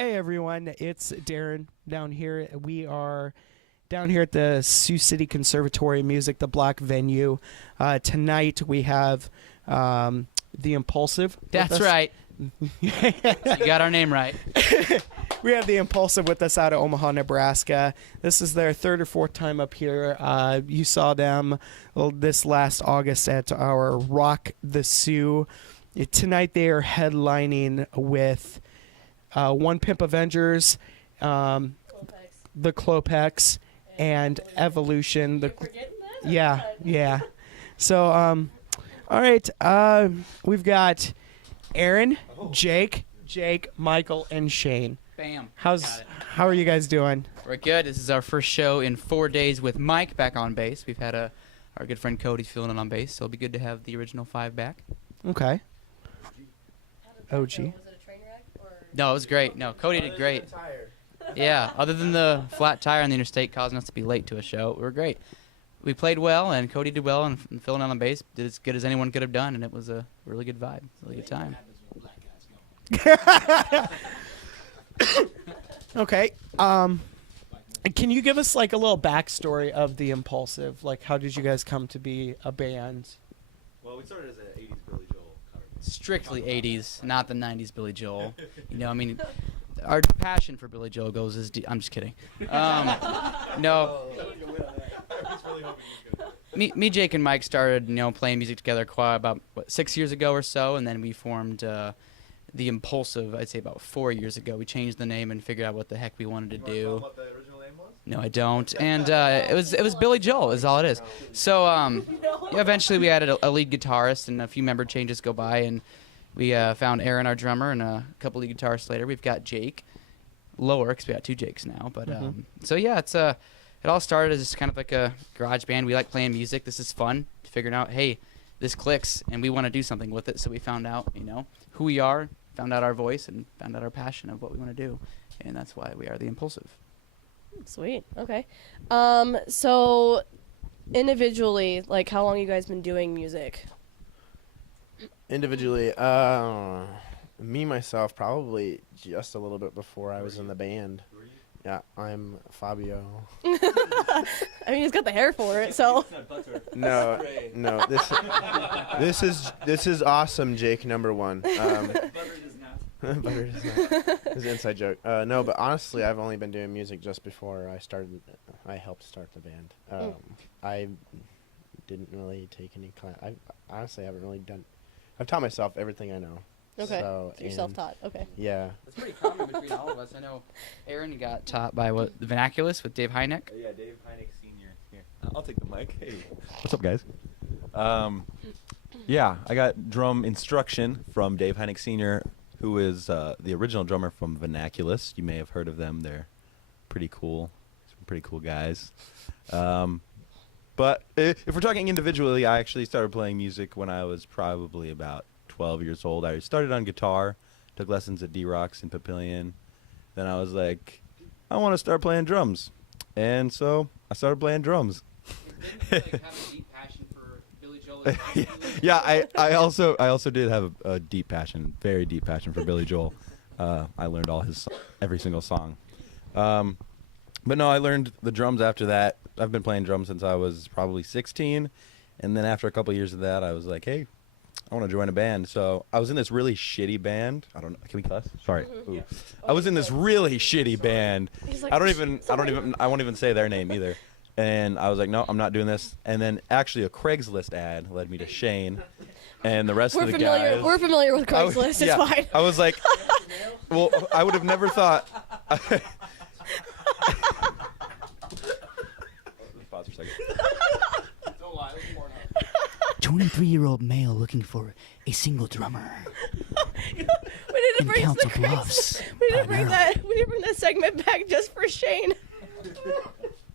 Hey everyone, it's Darren down here. We are down here at the Sioux City Conservatory Music, the Block venue. Tonight we have the Impulsive. That's right. You got our name right. We have the Impulsive with us out of Omaha, Nebraska. This is their third or fourth time up here. You saw them this last August at our Rock the Sioux. Tonight they are headlining with One Pimp Avengers, the Klopex, and Evolution. Yeah. So, all right. We've got Aaron, Jake, Michael, and Shane. Bam. How are you guys doing? We're good. This is our first show in 4 days with Mike back on bass. We've had our good friend Cody's filling in on bass, so it'll be good to have the original 5 back. Okay. OG. Was it a train wreck? Or? No, it was great. No, Cody did great. Yeah, other than the flat tire on the interstate causing us to be late to a show, we were great. We played well, and Cody did well, and filling in on bass did as good as anyone could have done, and it was a really good vibe, really good time. Okay. Can you give us like a little backstory of the Impulsive? Like, how did you guys come to be a band? Well, we started as an 80s Billy Joel cover. Strictly 80s, not the 90s Billy Joel. You know, I mean, our passion for Billy Joel goes as deep. I'm just kidding. No. Me, Jake, and Mike started, playing music together about 6 years ago or so, and then we formed the Impulsive. I'd say about 4 years ago. We changed the name and figured out what the heck we wanted to do. You want to tell them what the original name was? No, I don't. And it was Billy Joel is all it is. So eventually we added a lead guitarist, and a few member changes go by, and we found Aaron, our drummer, and a couple lead guitarists later. We've got Jake, lower, because we got 2 Jakes now. But so yeah, it's it all started as just kind of like a garage band. We like playing music. This is fun. Figuring out, hey, this clicks, and we want to do something with it. So we found out, who we are, found out our voice, and found out our passion of what we want to do, and that's why we are the Impulsive. Sweet. Okay. So individually, like, how long you guys been doing music? Individually, me, myself, probably just a little bit before I was in the band. Yeah, I'm Fabio. I mean, he's got the hair for it, so. No, this is awesome, Jake, number 1. Butter does not. It's an inside joke. No, but honestly, I've only been doing music just before I helped start the band. I didn't really take any class. I honestly haven't really done. I've taught myself everything I know. Okay. So you're self-taught. Okay. Yeah. That's pretty common between all of us. I know Aaron got taught by the Vernaculus with Dave Heineck. Yeah, Dave Heineck Sr. Here, I'll take the mic. Hey, what's up, guys? Yeah, I got drum instruction from Dave Heineck Sr., who is the original drummer from Vernaculus. You may have heard of them. They're pretty cool. Some pretty cool guys. But if we're talking individually, I actually started playing music when I was probably about 12 years old. I started on guitar, took lessons at D-Rocks in Papillion. Then I was like, I want to start playing drums. And so I started playing drums. Yeah, I also did have a deep passion, very deep passion for Billy Joel. I learned every single song. But no, I learned the drums after that. I've been playing drums since I was probably 16. And then after a couple of years of that, I was like, hey, I want to join a band. So I was in this really shitty band. I don't know. Can we cuss? Sorry. Yeah. I was in this really shitty band. Like, I won't even say their name either. And I was like, no, I'm not doing this. And then actually a Craigslist ad led me to Shane and the rest of the guys. We're familiar with Craigslist. It's fine. I was like, well, I would have never thought. Pause for a second. Don't lie. 23-year-old male looking for a single drummer. We need to bring Council the Bluffs. We need to bring that segment back just for Shane.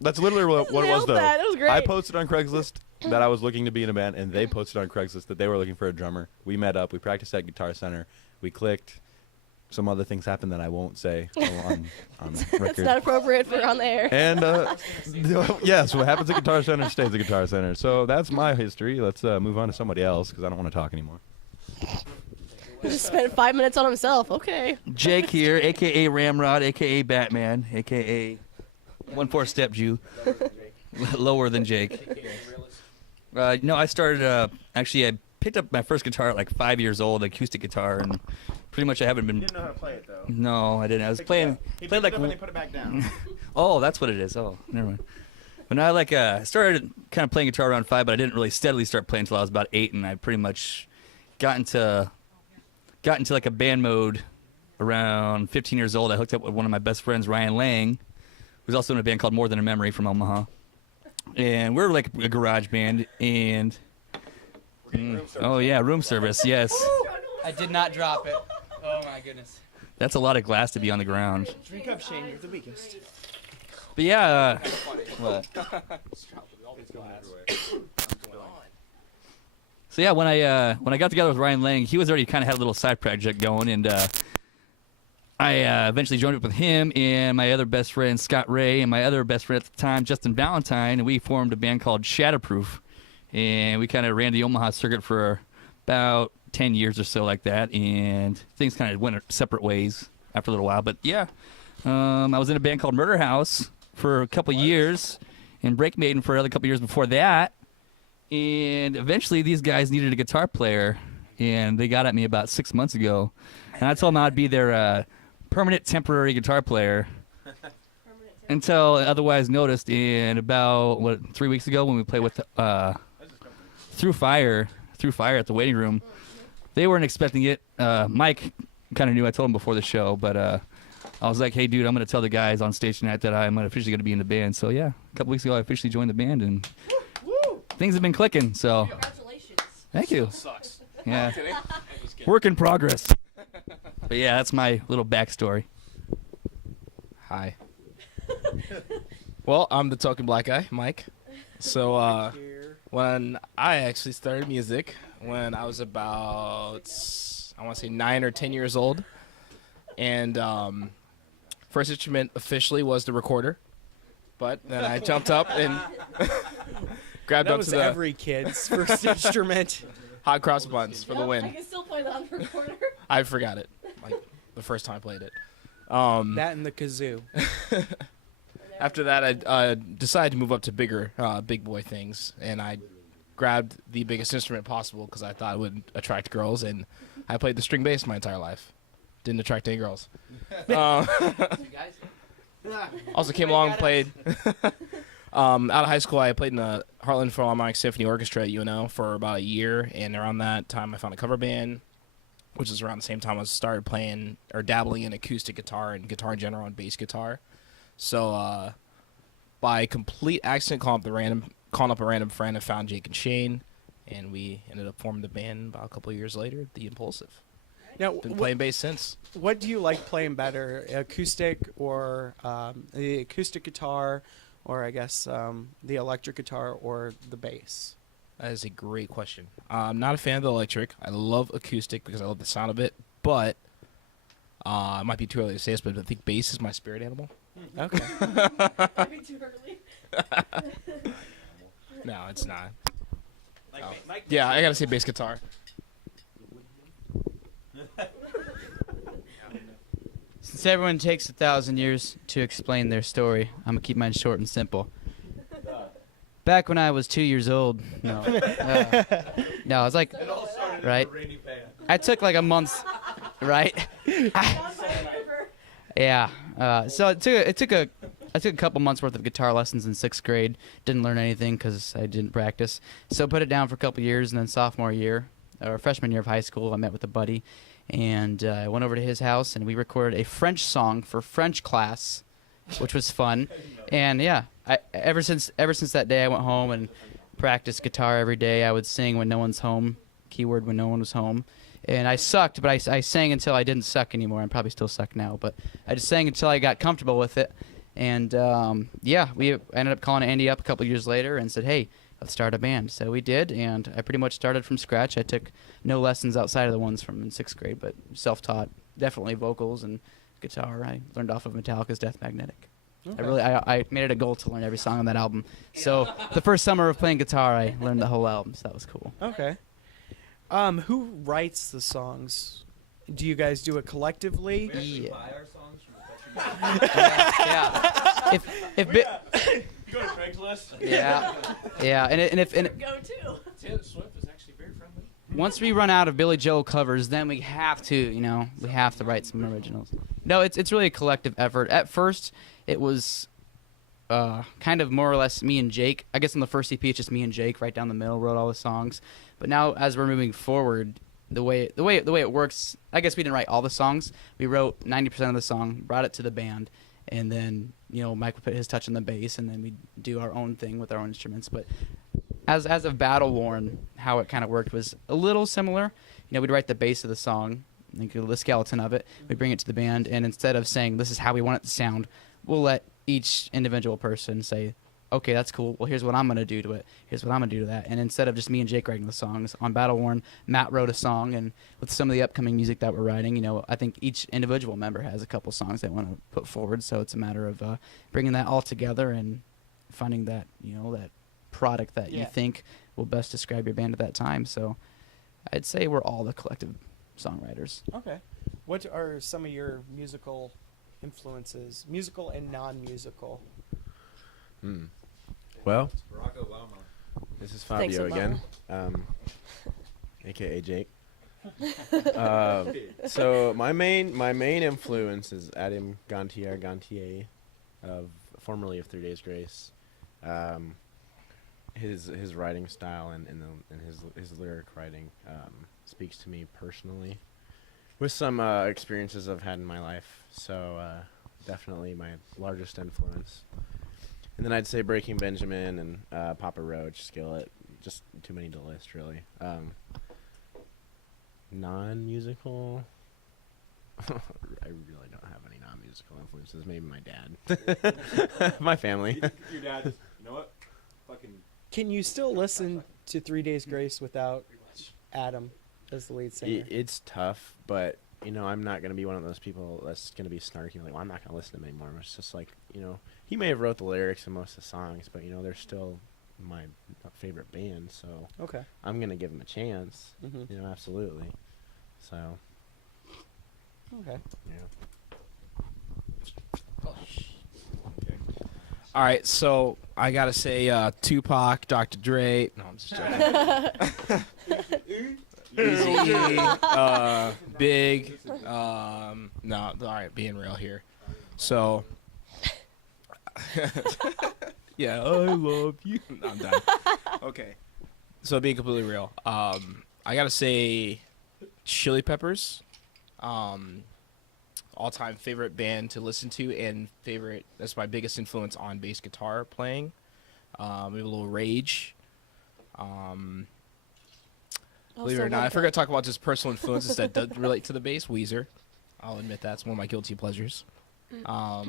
That's literally what it was, though. That was great. I posted on Craigslist that I was looking to be in a band, and they posted on Craigslist that they were looking for a drummer. We met up. We practiced at Guitar Center. We clicked. Some other things happened that I won't say on record. It's not appropriate for on the air. And yes, what happens at Guitar Center stays at Guitar Center. So that's my history. Let's move on to somebody else because I don't want to talk anymore. Just spent 5 minutes on himself. Okay. Jake here, a.k.a. Ramrod, a.k.a. Batman, a.k.a. 1/4-step Jew. Lower than Jake. No, I started, actually, I picked up my first guitar at like 5 years old, acoustic guitar, and pretty much I haven't been... You didn't know how to play it, though. No, I didn't. I was playing... He played picked like it up and he put it back down. Oh, that's what it is. Oh, never mind. But now, like, started kind of playing guitar around 5, but I didn't really steadily start playing until I was about 8, and I pretty much got into like a band mode around 15 years old. I hooked up with one of my best friends, Ryan Lang, who's also in a band called More Than a Memory from Omaha, and we're like a garage band. And oh yeah, room service. Yes, I did not drop it. Oh my goodness. that's a lot of glass to be on the ground. Drink up, Shane. You're the weakest. But yeah, what? So yeah, when I got together with Ryan Lang, he was already kind of had a little side project going, and I eventually joined up with him and my other best friend Scott Ray and my other best friend at the time Justin Valentine, and we formed a band called Shatterproof, and we kind of ran the Omaha circuit for about 10 years or so like that, and things kind of went separate ways after a little while. But yeah, I was in a band called Murder House for a couple years, and Break Maiden for another couple years before that. And eventually these guys needed a guitar player, and they got at me about 6 months ago. And I told them I'd be their permanent temporary guitar player until otherwise noticed. And about, 3 weeks ago when we played with Through Fire at the Waiting Room, they weren't expecting it. Mike kind of knew. I told him before the show, but I was like, hey, dude, I'm going to tell the guys on stage tonight that I'm officially going to be in the band. So, yeah, a couple weeks ago I officially joined the band, and things have been clicking, so. Congratulations. Thank you. Sucks. Yeah. Work in progress. But yeah, that's my little backstory. Hi. Well, I'm the token black guy, Mike. So when I actually started music, when I was about, I want to say 9 or 10 years old, and first instrument officially was the recorder, but then I jumped up and grabbed That up was to the every kid's first instrument. hot cross buns for the I win. can still play that on the recorder. I forgot it, like the first time I played it. That and the kazoo. After that, I decided to move up to bigger, big boy things, and I grabbed the biggest instrument possible because I thought it would attract girls, and I played the string bass my entire life. Didn't attract any girls. Also came along and played. Out of high school, I played in the Heartland Philharmonic Symphony Orchestra at UNO for about a year, and around that time I found a cover band, which is around the same time I started playing or dabbling in acoustic guitar and guitar in general and bass guitar. So by complete accident, calling up a random friend, I found Jake and Shane, and we ended up forming the band about a couple of years later, the Impulsive. Now, Been playing bass since. what do you like playing better, acoustic or the acoustic guitar, or I guess the electric guitar or the bass? That is a great question. I'm not a fan of the electric. I love acoustic because I love the sound of it, but it might be too early to say this, but I think bass is my spirit animal. Okay. Maybe too early. No, it's not. Yeah, I gotta say bass guitar. Since everyone takes 1,000 years to explain their story, I'm gonna keep mine short and simple. Back when I was 2 years old, no, I was like, right? I took like a month's, right? Yeah. So I took a couple months worth of guitar lessons in 6th grade. Didn't learn anything because I didn't practice. So put it down for a couple years, and then sophomore year, or freshman year of high school, I met with a buddy, and I went over to his house, and we recorded a French song for French class, which was fun. And yeah, ever since that day, I went home and practiced guitar every day. I would sing when no one's home, keyword when no one was home. And I sucked, but I sang until I didn't suck anymore. I probably still suck now, but I just sang until I got comfortable with it. And yeah, we ended up calling Andy up a couple years later and said, hey, let's start a band. So we did, and I pretty much started from scratch. I took no lessons outside of the ones from in 6th grade, but self-taught, definitely vocals and guitar. I learned off of Metallica's Death Magnetic. Okay. I made it a goal to learn every song on that album. So the first summer of playing guitar, I learned the whole album, so that was cool. Okay. Who writes the songs do you guys do it collectively? Yeah. Yeah. If Go to Craigslist. yeah, and if Go to. Taylor Swift is actually very friendly. once we run out of Billy Joel covers, then we have to write some originals. No, it's really a collective effort. At first, it was kind of more or less me and Jake. I guess on the first EP, it's just me and Jake right down the middle, wrote all the songs. But now, as we're moving forward, the way it works, I guess we didn't write all the songs. We wrote 90% of the song, brought it to the band, and then Mike would put his touch on the bass, and then we do our own thing with our own instruments. But as of Battle Worn, how it kind of worked was a little similar. We'd write the bass of the song, like the skeleton of it. We'd bring it to the band, and instead of saying this is how we want it to sound, we'll let each individual person say, okay, that's cool. Well, here's what I'm going to do to it. Here's what I'm going to do to that. And instead of just me and Jake writing the songs, on Battle Worn, Matt wrote a song, and with some of the upcoming music that we're writing, I think each individual member has a couple songs they want to put forward. So it's a matter of bringing that all together and finding that, that product that you think will best describe your band at that time. So I'd say we're all the collective songwriters. Okay. What are some of your musical influences, musical and non-musical? Well, Barack Obama. this is Thanks, Fabio again, aka Jake. So my main influence is Adam Gantier, formerly of 3 Days Grace. His writing style and his lyric writing speaks to me personally, with some experiences I've had in my life. So definitely my largest influence. And then I'd say Breaking Benjamin and Papa Roach, Skillet. Just too many to list, really. Non-musical. I really don't have any non-musical influences. Maybe my dad, my family. Your dad just, you know what? Fucking. Can you still listen to 3 Days Grace without Adam as the lead singer? It's tough, but I'm not gonna be one of those people that's gonna be snarky. Like, well, I'm not gonna listen to him anymore. It's just like, he may have wrote the lyrics in most of the songs, but they're still my favorite band. So Okay. I'm gonna give him a chance. Mm-hmm. Absolutely. So Okay. yeah. All right, so I gotta say, Tupac, Dr. Dre. No, I'm just joking. Easy, Big. No, all right, being real here. So, yeah, I love you. No, I'm done. Okay, so being completely real, I gotta say, Chili Peppers. All-time favorite band to listen to and favorite. That's my biggest influence on bass guitar playing. We have a little Rage. Believe it or not, I forgot to talk about just personal influences that does relate to the bass. Weezer, I'll admit that's one of my guilty pleasures. Other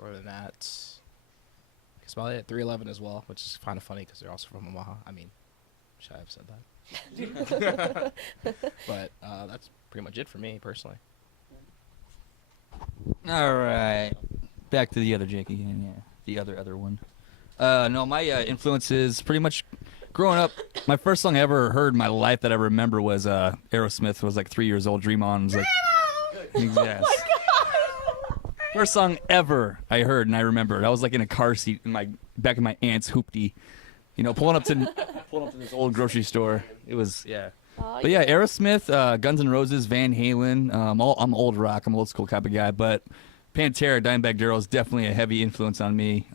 than that, that's about it. 311 as well, which is kind of funny because they're also from Omaha. I mean, should I have said that? But that's pretty much it for me personally. All right, back to the other Jake again. Yeah, the other one. No, my influences pretty much growing up. My first song I ever heard in my life that I remember was Aerosmith. Was like 3 years old. Dream On. Was like, yes. First song ever I heard and I remember. I was like in a car seat in my back of my aunt's hoopty, pulling up to this old grocery store. It was But yeah, Aerosmith, Guns N' Roses, Van Halen. I'm old rock. I'm an old school type of guy. But Pantera, Dimebag Darrell is definitely a heavy influence on me.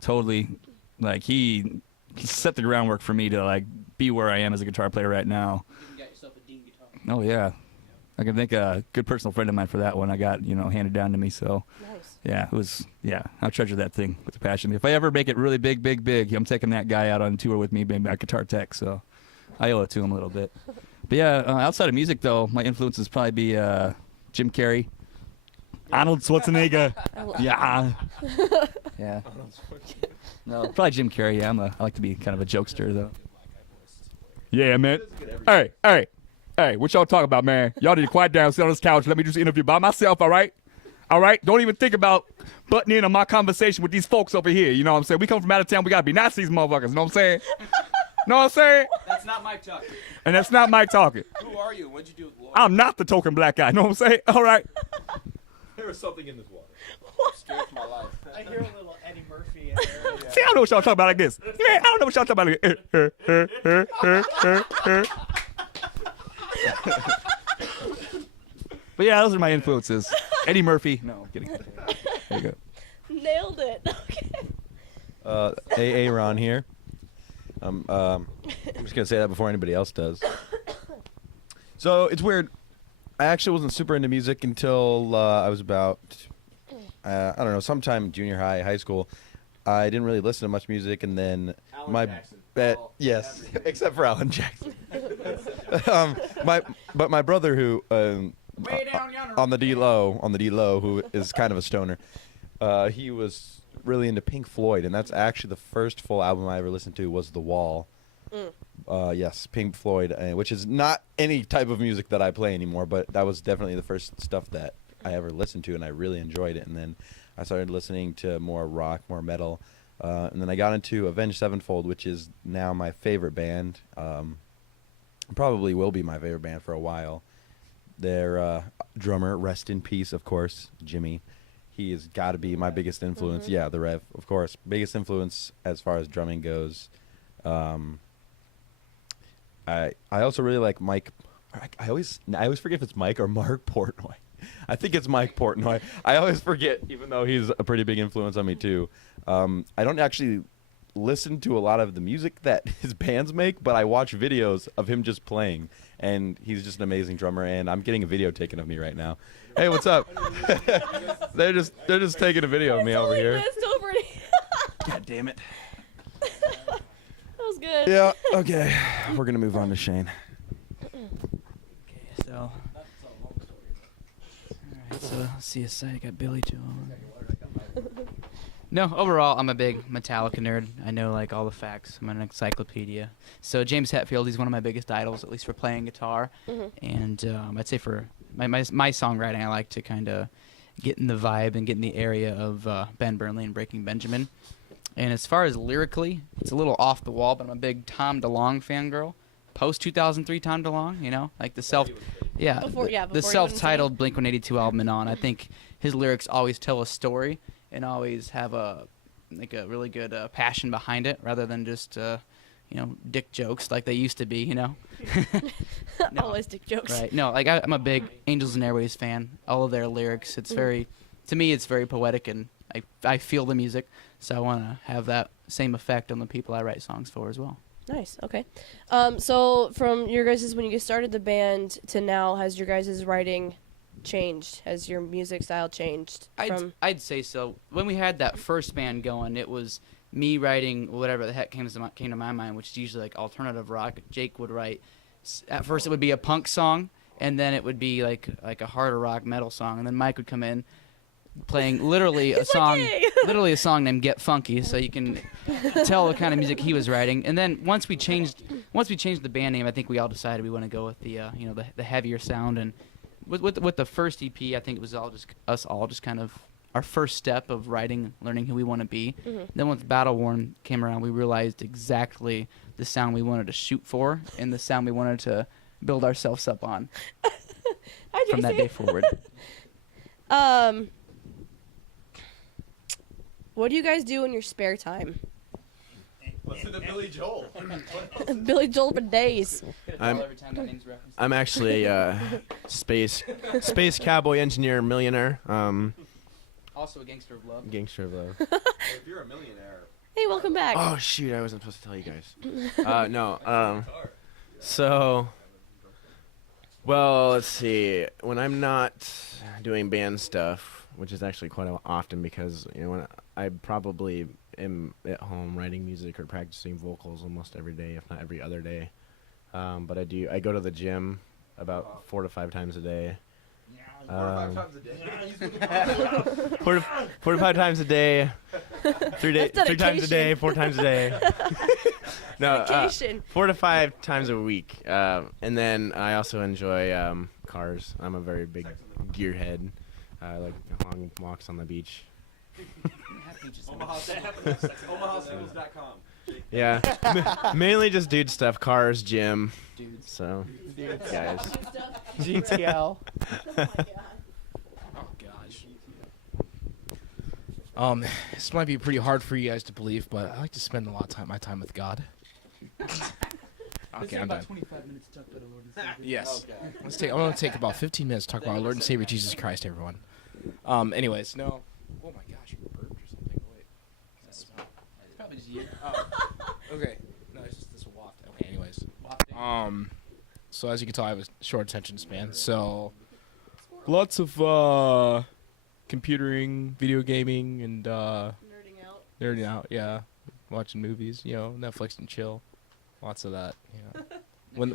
Totally, like he set the groundwork for me to like be where I am as a guitar player right now. You got yourself a Dean guitar. Oh yeah, I can thank a good personal friend of mine for that one. I got handed down to me. So Nice. yeah, it was I'll treasure that thing with a passion. If I ever make it really big, I'm taking that guy out on tour with me, being my guitar tech. So I owe it to him a little bit. But yeah, outside of music though, my influences probably be Jim Carrey, Arnold Schwarzenegger. Yeah. Yeah. No, probably Jim Carrey. Yeah, I like to be kind of a jokester though. Yeah, man. Hey, what y'all talking about, man? Y'all need to quiet down, sit on this couch. Let me just interview by myself, all right? All right? Don't even think about butting in on my conversation with these folks over here. You know what I'm saying? We come from out of town. We got to be nice to these motherfuckers. You know what I'm saying? Know what I'm saying? That's not Mike talking. And that's not Mike talking. Who are you? What'd you do with Laura? I'm not the token black guy. Know what I'm saying? All right. There was something in this water. Scared for my life. I hear a little Eddie Murphy in there. See, I don't know what y'all talking about like this. Man, I don't know what y'all talking about like But yeah, those are my influences. Eddie Murphy. No, I'm kidding. There you go. Nailed it. Okay. Ron here. I'm just gonna say that before anybody else does. So it's weird. I actually wasn't super into music until I was about, I don't know, sometime junior high, high school. I didn't really listen to much music, and then yes, except for Alan Jackson. my brother who on the D low, who is kind of a stoner, he was really into Pink Floyd, and that's actually the first full album I ever listened to was The Wall. Yes, Pink Floyd, which is not any type of music that I play anymore, but that was definitely the first stuff that I ever listened to, and I really enjoyed it. And then I started listening to more rock, more metal, and then I got into Avenged Sevenfold, which is now my favorite band. Probably will be my favorite band for a while. Their drummer, rest in peace, of course, Jimmy. He has got to be my biggest influence. Yeah, the Rev, of course, biggest influence as far as drumming goes. I also really like Mike. I always forget if it's Mike or Mark Portnoy. I think it's Mike Portnoy. I always forget, even though he's a pretty big influence on me too. I don't actually listen to a lot of the music that his bands make, but I watch videos of him just playing, and he's just an amazing drummer. And I'm getting a video taken of me right now. Hey, what's up? they're just taking a video of me over here. God damn it. That was good. Yeah. Okay. We're gonna move on to Shane. Okay, so. Alright, so let's see a side. I got Billy Joel. No, overall, I'm a big Metallica nerd. I know like all the facts. I'm an encyclopedia. So James Hetfield, he's one of my biggest idols, at least for playing guitar. And I'd say for my songwriting, I like to kind of get in the vibe and get in the area of Ben Burnley and Breaking Benjamin. And as far as lyrically, it's a little off the wall, but I'm a big Tom DeLonge fangirl. Post 2003 Tom DeLonge, you know, like the self-titled Blink-182 album and on. I think his lyrics always tell a story and always have a really good passion behind it, rather than just dick jokes like they used to be, you know. No. Always dick jokes. Right. No, like I'm a big Angels and Airways fan. All of their lyrics, it's very, to me, it's very poetic, and I feel the music, so I want to have that same effect on the people I write songs for as well. Nice. Okay. So from your guys' when you started the band to now, has your guys' writing changed? Has your music style changed? I'd say so. When we had that first band going, it was me writing whatever the heck came to my mind, which is usually like alternative rock. Jake would write. At first, it would be a punk song, and then it would be like a harder rock metal song, and then Mike would come in, playing literally a song, literally a song named "Get Funky," so you can tell the kind of music he was writing. And then once we changed the band name, I think we all decided we want to go with the the heavier sound. And with the first EP, I think it was us all just kind of our first step of writing, learning who we want to be. Then once Battle Worn came around, we realized exactly the sound we wanted to shoot for and the sound we wanted to build ourselves up on from that day forward. What do you guys do in your spare time? Listen to Billy Joel. Billy Joel for days. I'm actually a space cowboy engineer millionaire. Also a gangster of love. Gangster of love. If you're a millionaire. Hey, welcome back. Oh shoot, I wasn't supposed to tell you guys. No. So, well, let's see. When I'm not doing band stuff, which is actually quite often, because when I probably am at home writing music or practicing vocals almost every day, if not every other day. But I go to the gym about 4 to 5 times a day. 4 to 5 times a day. 4 to 5 times a day. 3 times a day. 4 times a day. No, 4 to 5 times a week. And then I also enjoy cars. I'm a very big gearhead. I like long walks on the beach. OmahaSingles.com. Yeah, mainly just dude stuff, cars, gym. So, guys. GTL. Oh gosh. This might be pretty hard for you guys to believe, but I like to spend a lot of my time with God. Okay, I'm done. 25 minutes to talk about the Lord and Savior. Yes. I'm gonna take about 15 minutes to talk about our Lord and Savior Jesus Christ, everyone. Anyways, no. Oh my gosh, you burped or something. Oh, wait. It's Probably just you. Oh. Okay. No, it's just this waft. Okay. Anyways. So as you can tell, I have a short attention span. So lots of computering, video gaming, and nerding out. Yeah, watching movies. Netflix and chill. Lots of that. When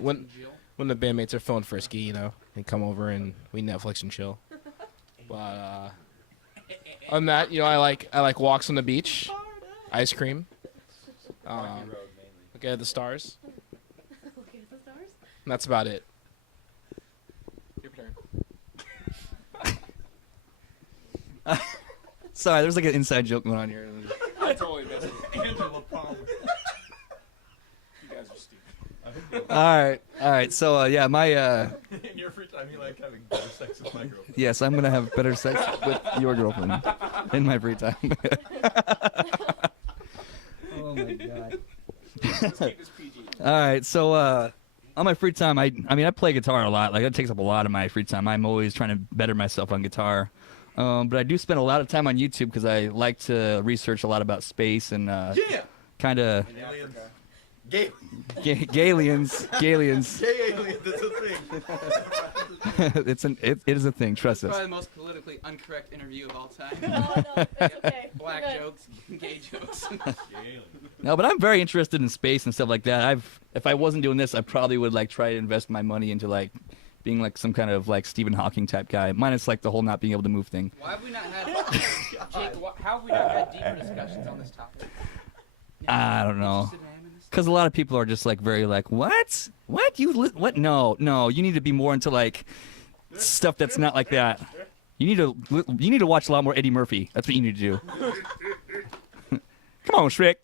the bandmates are feeling frisky, they come over and we Netflix and chill. But on that, I like walks on the beach, ice cream. Look at the stars. And that's about it. Your turn. Sorry, there's like an inside joke going on here. I totally missed it. Angela Palmer. You guys are stupid. All right. So yeah, my In your free time, you like having better sex with my girlfriend. yes, I'm gonna have better sex with your girlfriend in my free time. Oh my god. All right, so on my free time, I play guitar a lot. Like that takes up a lot of my free time. I'm always trying to better myself on guitar. But I do spend a lot of time on YouTube because I like to research a lot about space and kind of Gay. Galians. Gay aliens, that's a thing. It is a thing. Trust us. Probably the most politically incorrect interview of all time. No, it's okay. Black We're good. jokes, gay jokes. No, but I'm very interested in space and stuff like that. If I wasn't doing this, I probably would like try to invest my money into like being like some kind of like Stephen Hawking type guy. Minus like the whole not being able to move thing. Why have we not had Jake? How have we not had deeper discussions on this topic? I don't know. Because a lot of people are just like very like, what? What? What? No. You need to be more into like stuff that's not like that. You need to watch a lot more Eddie Murphy. That's what you need to do. Come on, Shrek.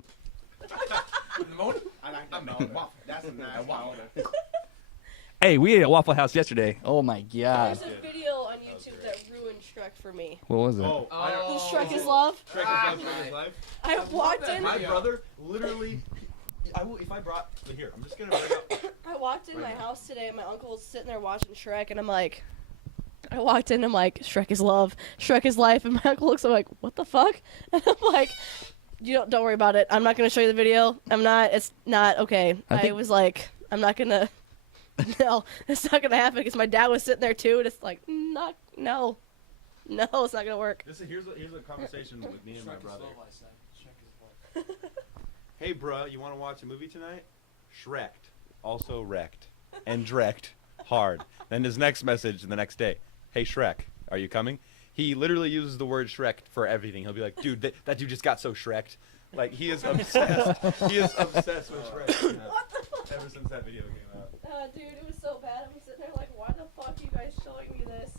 Hey, we ate at Waffle House yesterday. Oh my god. There's a video on YouTube that ruined Shrek for me. What was it? The Shrek is Love. I walked in. My brother literally. If I brought here, I'm just gonna bring up. I walked in my house today, and my uncle was sitting there watching Shrek, and I walked in, I'm like, Shrek is love, Shrek is life, and my uncle looks, I'm like, what the fuck? And I'm like, don't worry about it. I'm not gonna show you the video. It's not okay. I was like, I'm not gonna. No, it's not gonna happen because my dad was sitting there too, and it's like, no, it's not gonna work. Here's a conversation with me and my brother. Hey, bruh, you want to watch a movie tonight? Shrek'd. Also wrecked. And drecked. Hard. Then his next message the next day. Hey, Shrek, are you coming? He literally uses the word Shrek for everything. He'll be like, dude, that dude just got so Shrek'd. Like, he is obsessed. He is obsessed with Shrek. What the fuck? Ever since that video came out. Dude, it was so bad. I'm sitting there like, why the fuck are you guys showing me this?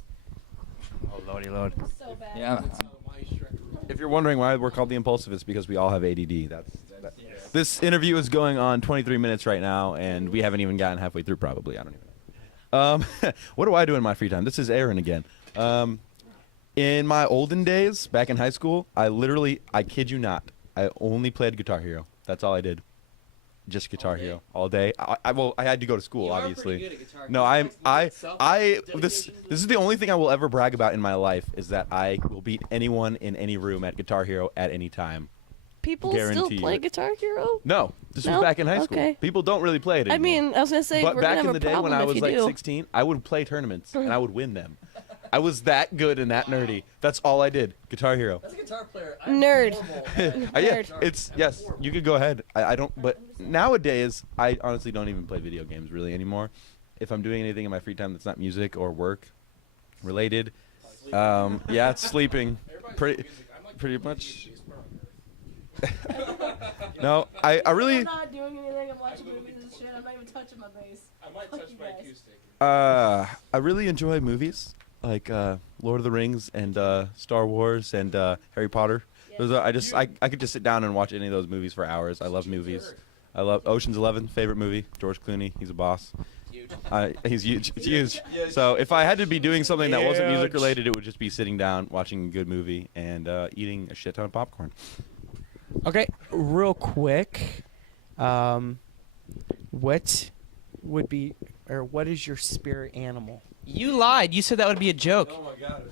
Oh, lordy lord. It was so bad. Yeah. If you're wondering why we're called the Impulsive, it's because we all have ADD. This interview is going on 23 minutes right now, and we haven't even gotten halfway through probably. I don't even know. What do I do in my free time? This is Aaron again. In my olden days, back in high school, I kid you not, I only played Guitar Hero. That's all I did. Just Guitar Hero all day. I had to go to school, obviously. No, this is the only thing I will ever brag about in my life is that I will beat anyone in any room at Guitar Hero at any time. People Guarantee still play it. Guitar Hero? No, this was No? back in high school. Okay. People don't really play it anymore. I mean, I was gonna say, but we're back gonna in have the a day when problem I if was you like do. 16, I would play tournaments and I would win them. I was that good and that nerdy. That's all I did. Guitar Hero. As a guitar player, Nerd. Yeah, yes. You could go ahead. I don't. But nowadays, I honestly don't even play video games really anymore. If I'm doing anything in my free time that's not music or work related, yeah, it's sleeping. Pretty much. No, I really. I'm not doing anything. I'm watching movies and shit. I'm not even touching my bass. I might touch my guys. acoustic. I really enjoy movies like Lord of the Rings and Star Wars and Harry Potter. Yeah, I could just sit down and watch any of those movies for hours. I love movies. I love Ocean's 11, favorite movie. George Clooney, he's a boss. He's huge. It's huge. So if I had to be doing something that wasn't music related, it would just be sitting down, watching a good movie, and eating a shit ton of popcorn. Okay, real quick, what would be, or what is your spirit animal? You lied. You said that would be a joke. Oh my god.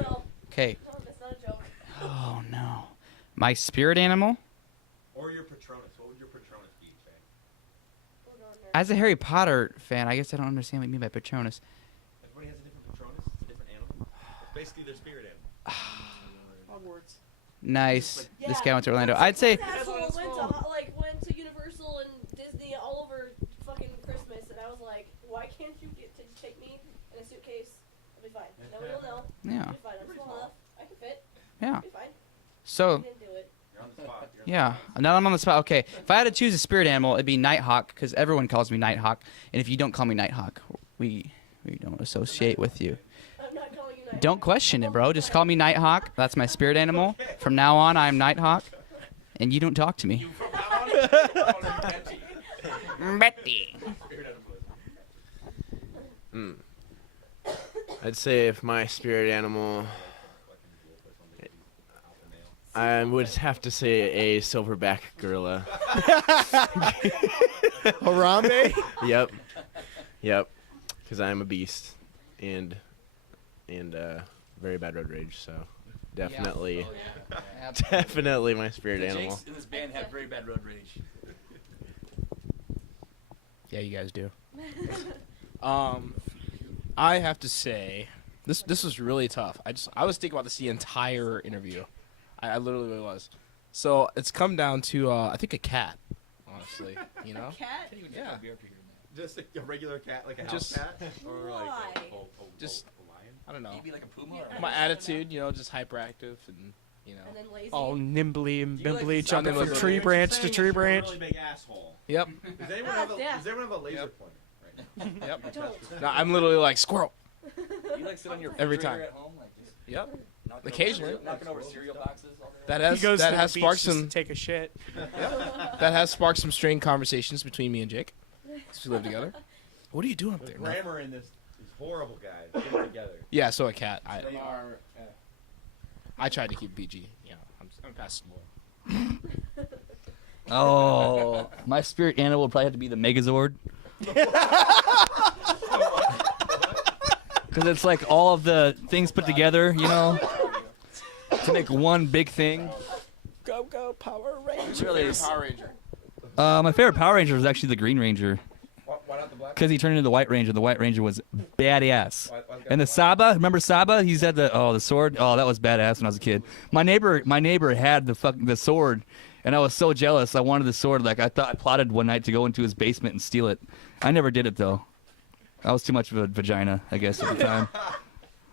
No, Okay. it's not a joke. Oh no. My spirit animal? Or your Patronus. What would your Patronus be, Faye? As a Harry Potter fan, I guess I don't understand what you mean by Patronus. Everybody has a different Patronus. It's a different animal. It's basically their spirit animal. Hogwarts. Nice. Yeah. This guy went to Orlando. I'd say Asshole went to Universal and Disney all over fucking Christmas, and I was like, why can't you take me in a suitcase? I'll be fine. Nobody will know. yeah. I'll be fine. I'm small enough. I can fit. Yeah. I'll be fine. So, I didn't do it. You're on the spot. yeah. Now I'm on the spot. Okay. If I had to choose a spirit animal, it'd be Nighthawk, because everyone calls me Nighthawk. And if you don't call me Nighthawk, we don't associate with you. I'm not calling you Night. Don't question it, bro. Just call me Nighthawk. That's my spirit animal. From now on, I'm Nighthawk. And you don't talk to me. Betty. I'd say if my spirit animal, I would have to say a silverback gorilla. Harambe? Yep. Because I am a beast and very bad road rage. So definitely, definitely my spirit animal. in this band have very bad road rage. Yeah, you guys do. I have to say, this was really tough. I was thinking about this the entire interview. I literally really was. So it's come down to I think a cat, honestly. You know? Cat? Yeah. Just a regular cat, like a Just- house cat? Or like Why? Just a lion? I don't know. Maybe like a puma or My attitude, you know, just hyperactive and you know. And then lazy. All nimbly and You like bimbly, the sound jumping of from a- tree branch to tree branch. Really big asshole. Yep. Does anyone have a Yeah. Does everyone have a laser Yep. pointer right now? Yep. Don't. No, I'm literally like squirrel. You like sit on your Every refrigerator time. at home, like just Yep. knocking Occasionally. knocking over cereal boxes. All day? That He has goes that to has the beach sparked just to some take a shit. that has sparked some strained conversations between me and Jake. Since we live together. What are you doing up there, The man? grammar in this is horrible, guys. Get it together. Yeah, so a cat. I tried to keep PG. Yeah, I'm past more. Oh, my spirit animal would probably have to be the Megazord. Because it's like all of the things put together, you know, to make one big thing. Go, go, Power Rangers. Really, Power Ranger. my favorite Power Ranger was actually the Green Ranger. Why not the black? Because he turned into the White Ranger. The White Ranger was badass. Why And the Saba, remember Saba? He's had the sword. Oh, that was badass when I was a kid. My neighbor had the sword, and I was so jealous. I wanted the sword. Like I plotted one night to go into his basement and steal it. I never did it though. I was too much of a vagina, I guess, at the time.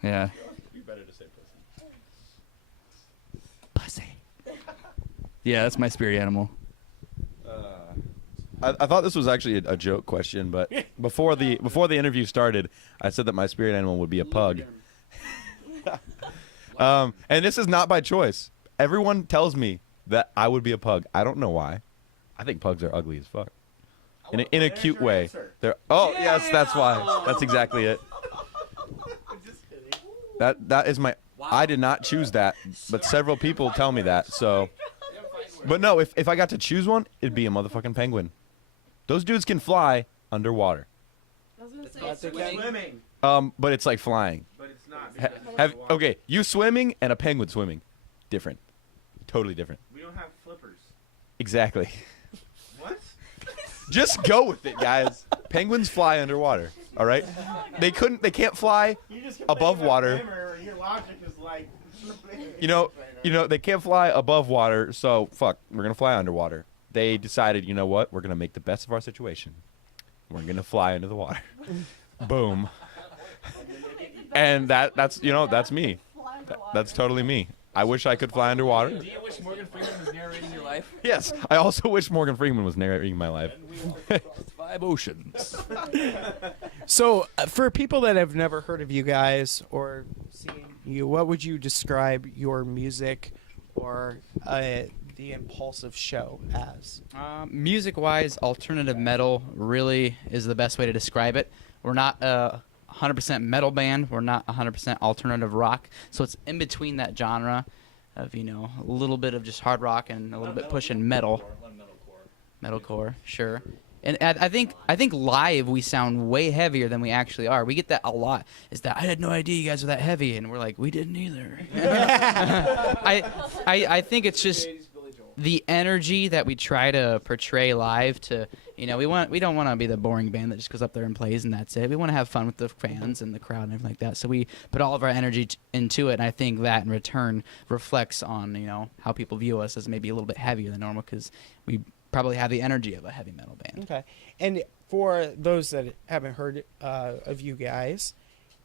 Yeah. You better to say Pussy. Yeah, that's my spirit animal. I thought this was actually a joke question, but before the interview started, I said that my spirit animal would be a pug. And this is not by choice. Everyone tells me that I would be a pug. I don't know why. I think pugs are ugly as fuck. In a cute way. They're yes, that's why. That's exactly it. That is my. I did not choose that, but several people tell me that. So, but no, if I got to choose one, it'd be a motherfucking penguin. Those dudes can fly underwater. I was gonna say Swimming. But it's like flying. But it's not. Okay, you swimming and a penguin swimming, different, totally different. We don't have flippers. Exactly. What? Just go with it, guys. Penguins fly underwater. All right. They can't fly above water. Your logic is like. You know they can't fly above water. So fuck, we're gonna fly underwater. They decided, you know what? We're gonna make the best of our situation. We're gonna fly under the water. Boom. And that's me. That's totally me. I wish I could fly underwater. Do you wish Morgan Freeman was narrating your life? Yes, I also wish Morgan Freeman was narrating my life. 5 oceans. So, for people that have never heard of you guys or seen you, what would you describe your music or the Impulsive show as? Music-wise, alternative metal really is the best way to describe it. We're not a 100% metal band. We're not 100% alternative rock. So it's in between that genre of, a little bit of just hard rock and a little bit pushing metal. Metalcore, sure. And I think live we sound way heavier than we actually are. We get that a lot. Is that I had no idea you guys were that heavy, and we're like, we didn't either. I think it's just the energy that we try to portray live. To we don't want to be the boring band that just goes up there and plays and that's it. We want to have fun with the fans and the crowd and everything like that. So we put all of our energy into it, and I think that in return reflects on how people view us as maybe a little bit heavier than normal because we probably have the energy of a heavy metal band. Okay. And for those that haven't heard of you guys,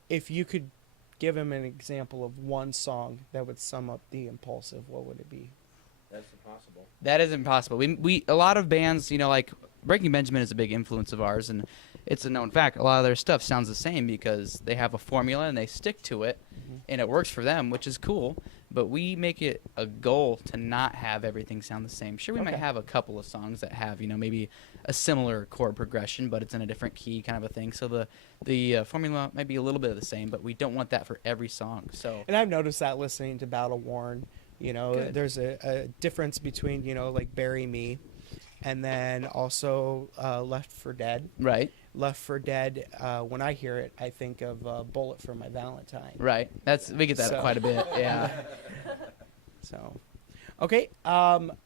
if you could give them an example of one song that would sum up the Impulsive, what would it be? That's impossible. That is impossible. We a lot of bands, like Breaking Benjamin is a big influence of ours, and it's a known fact. A lot of their stuff sounds the same because they have a formula and they stick to it, and it works for them, which is cool. But we make it a goal to not have everything sound the same. Sure, we might have a couple of songs that have, maybe a similar chord progression, but it's in a different key kind of a thing. So the formula might be a little bit of the same, but we don't want that for every song. So. And I've noticed that listening to Battle Worn, there's a difference between, like Bury Me and then also Left for Dead. Right. Left for Dead, when I hear it, I think of Bullet for My Valentine. Right. We get that quite a bit, yeah. So, okay,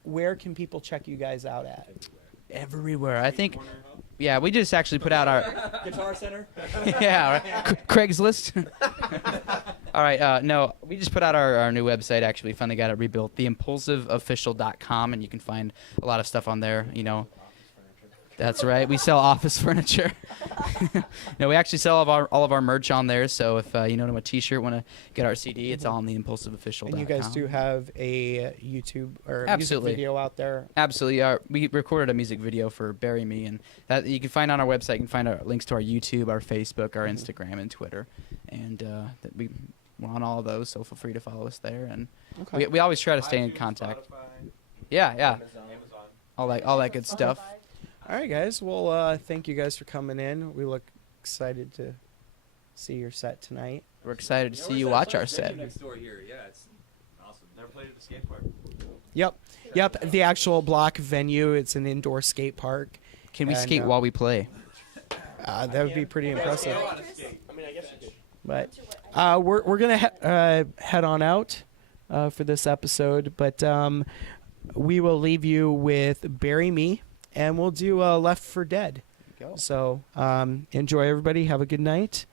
where can people check you guys out at? Everywhere. I think, yeah, we just actually put out our... Guitar Center? Yeah, right. Craigslist. All right, no, we just put out our new website, actually. We finally got it rebuilt, theimpulsiveofficial.com, and you can find a lot of stuff on there, That's right. We sell office furniture. No, we actually sell all of our merch on there. So if you want a T-shirt, want to get our CD, it's all on theimpulsiveofficial.com. And you guys do have a YouTube or Absolutely. music video out there? Absolutely. We recorded a music video for Bury Me, and that you can find on our website. You can find our links to our YouTube, our Facebook, our Instagram, and Twitter. And we're on all of those, so feel free to follow us there. And we always try to stay in contact. Yeah. All that good stuff. All right, guys. Well, thank you guys for coming in. We look excited to see your set tonight. We're excited to see you watch our set. Next door here. Yeah, it's awesome. Never played at the skate park. Yep. The actual block venue. It's an indoor skate park. Can we skate while we play? That would be pretty impressive. I mean, I guess you could. But we're gonna head on out for this episode. But we will leave you with "Bury Me." And we'll do Left for Dead. So enjoy, everybody. Have a good night.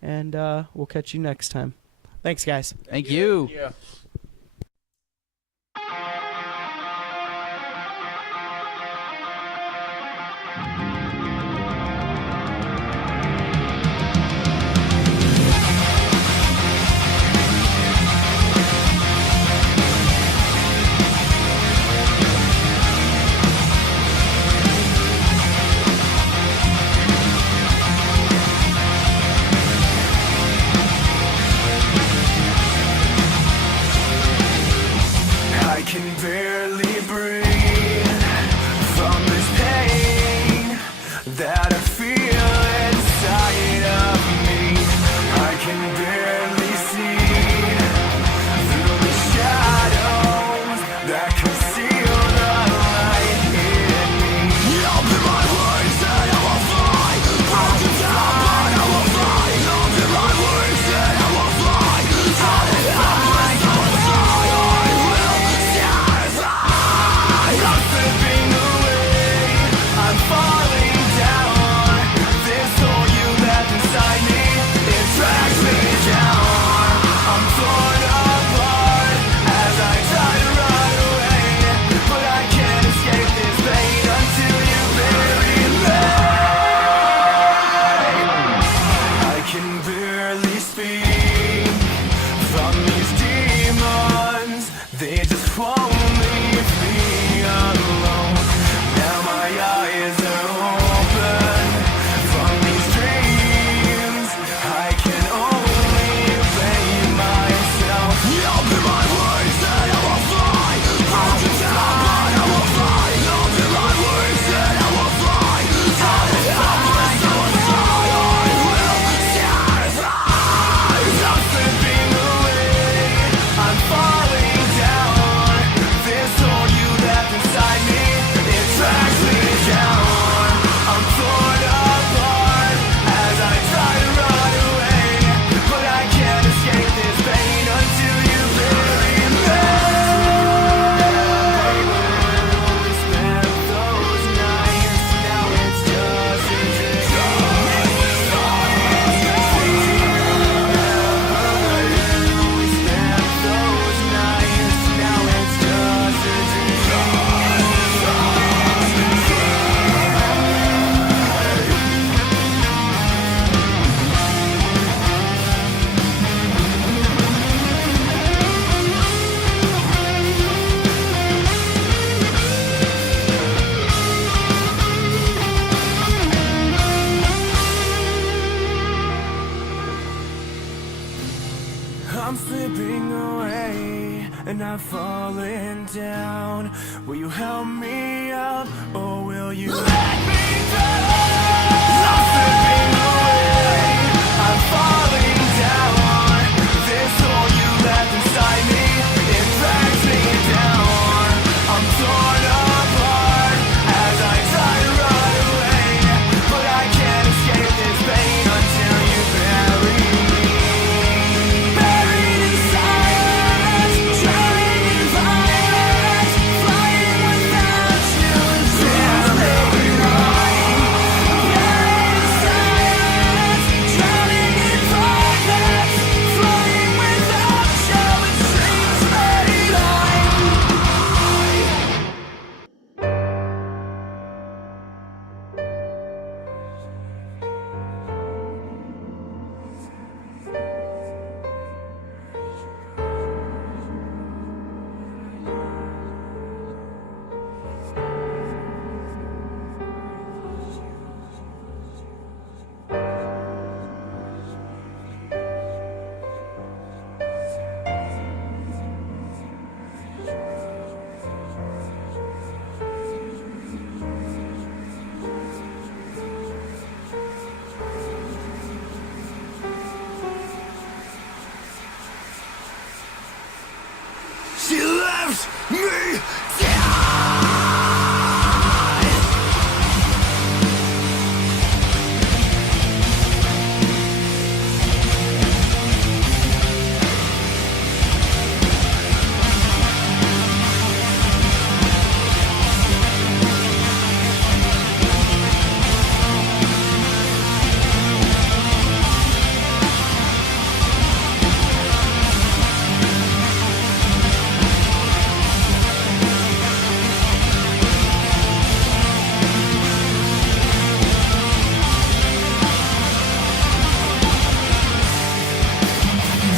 And we'll catch you next time. Thanks, guys. Thank you. I'll be my words and I will fly. I'm slipping away and I've fallen down. Will you help me up or will you let me down? I'm slipping away, I'm falling down. This hole you left inside me, it drags me down. I'm torn apart as I try to run away, but I can't escape this pain until you bury me. Buried in silence, drowning in violence, flying without you until daylight. Buried in silence, drowning in violence, flying without you until daylight. She left me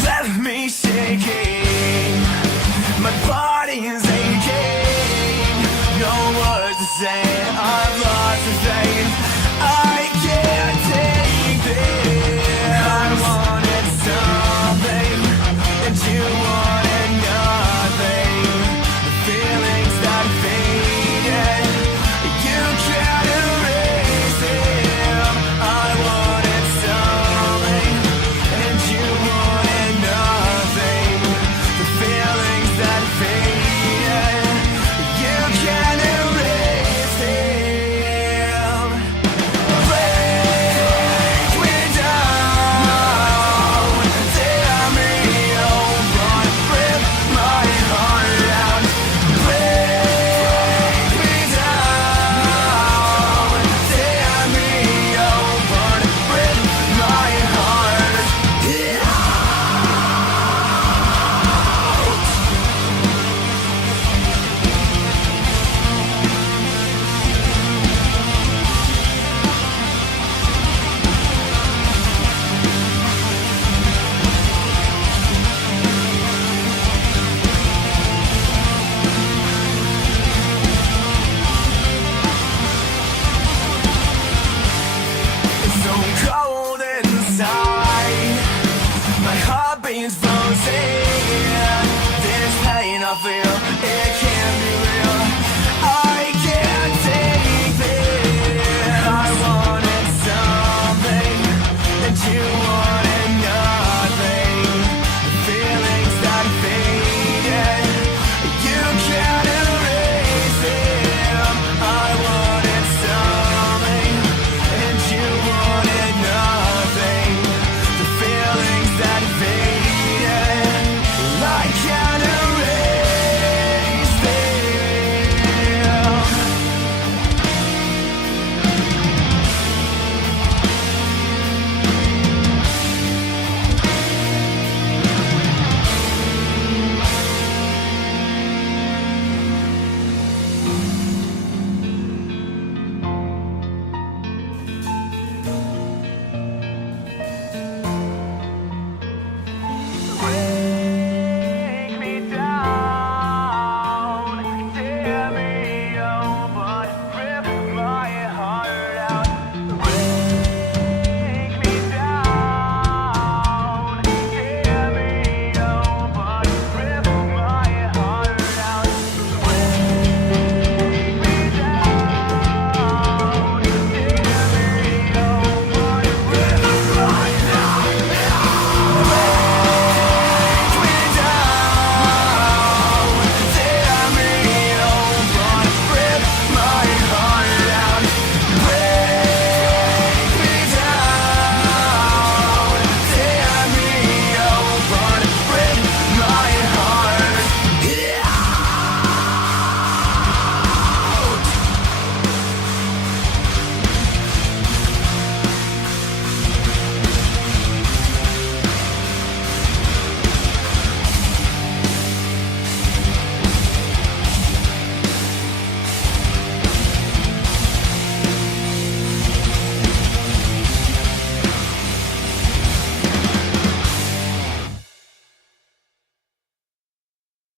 left me shaking. My body is aching. No words to say. I've lost the faith. I can't take this. I wanted something, and you wanted nothing. The feelings that faded, you can't erase them. I wanted something, and you wanted nothing. The feelings that faded, you can't erase them. Break me down, tear me open, rip my heart out. Break me down, tear me open, rip my heart out. It's so cold inside. My heart beats frozen. This pain I feel, it